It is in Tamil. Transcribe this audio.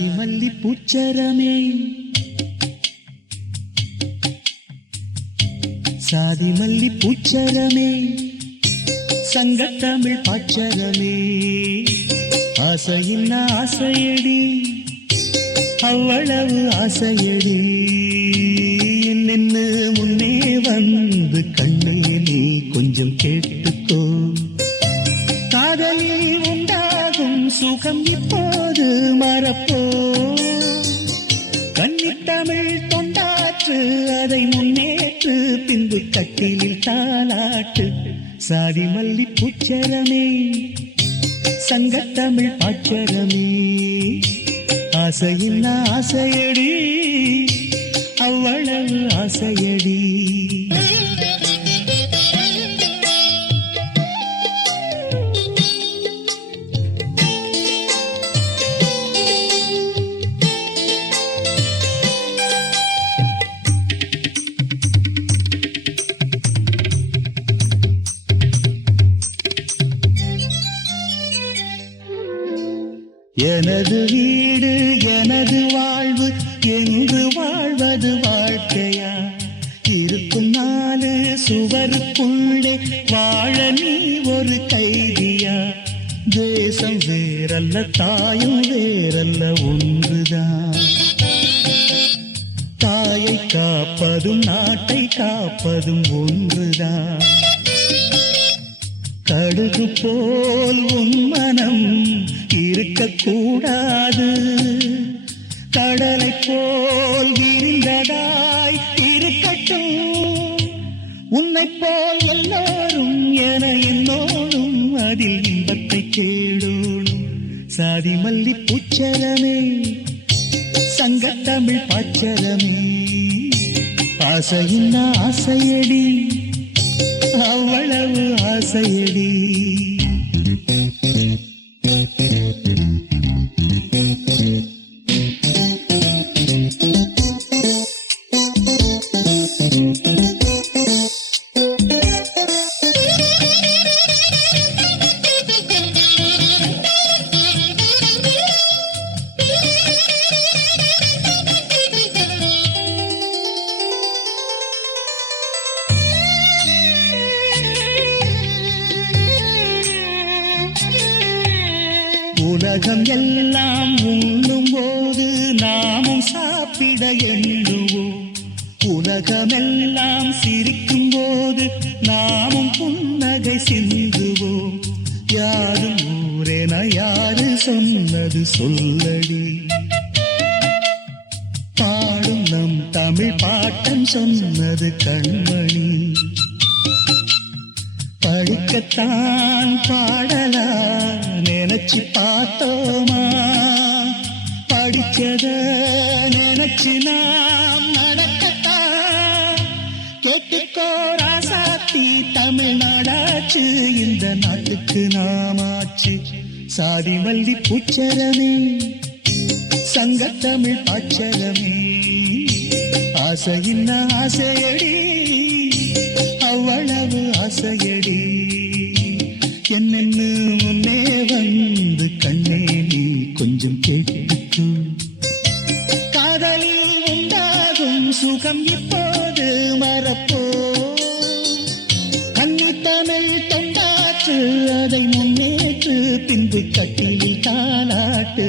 சாதி மல்லி பூச்சரமே சாதி மல்லி பூச்சரமே சங்கத்தமிழ் பாச்சரமே ஆசையின் ஆசையடி அவ்வளவு ஆசையடி நின்னு முன்னே வந்து கண்ணே நீ கொஞ்சம் கேட்டுக்கோ காதலில் உண்டாகும் சுகம் இப்போது மறப்போ கன்னித்தமிழ் தொண்டாற்று அதை முன்னேற்று பின்பு கட்டிலில் தாலாட்டு சாதி மல்லி பூச்சரமே சங்கத்தமிழ் பாச்சரமே ஆசையின் ஆசையடி அவ்வளவு ஆசையடி எனது வீடு எனது வாழ்வு என்று வாழ்வது வாழ்க்கையா இருக்கும் நாலு சுவருக்குள்ளே வாழ நீ ஒரு கைதியா தேசம் வேறல்ல தாயும் வேறல்ல ஒன்றுதான் தாயை காப்பதும் நாட்டை காப்பதும் ஒன்றுதான் கடுகு போல் உன் மனம் இருக்கக்கூடாது கடலை போல் விரிந்ததாய் இருக்கட்டும் உன்னை போல் எல்லோரும் என என்னோடும் அதில் இன்பத்தை கேளோடும் சாதி மல்லி பூச்சரமே சங்கத்தமிழ் பாச்சரமே ஆசையின் ஆசையடி அவ்வளவு ஆசையடி உலகம் எல்லாம் உண்ணும் போது நாமும் சாப்பிட எண்ணுவோம் உலகமெல்லாம் சிரிக்கும் போது நாமும் புன்னகை சிந்துவோம் யாரும் ஊரென யாரு சொன்னது சொல்லடி பாடும் நம் தமிழ் பாட்டன் சொன்னது கண்மணி படிக்கத்தான் பாடலா நினைச்சு பார்த்தோமா படிச்சத நினைச்சு நாம் நடக்கத்தான் கேட்டுக்கோ ராசாத்தி தமிழ்நாடாச்சு இந்த நாட்டுக்கு நாமாச்சு சாதி மல்லி பூச்சரமே சங்கத்தமிழ் பாச்சரமே ஆசையின் ஆசையடி அவ்வளவு ஆசையடி என்னென்னு முன்னே வந்து கண்ணே நீ கொஞ்சம் கேட்டுக்கு காதலில் உண்டாகும் சுகம் இப்போது மறப்போ கன்னித்தமிழ் தொண்டாற்று அதை முன்னேற்று பின்பு கட்டிலில் தாலாட்டு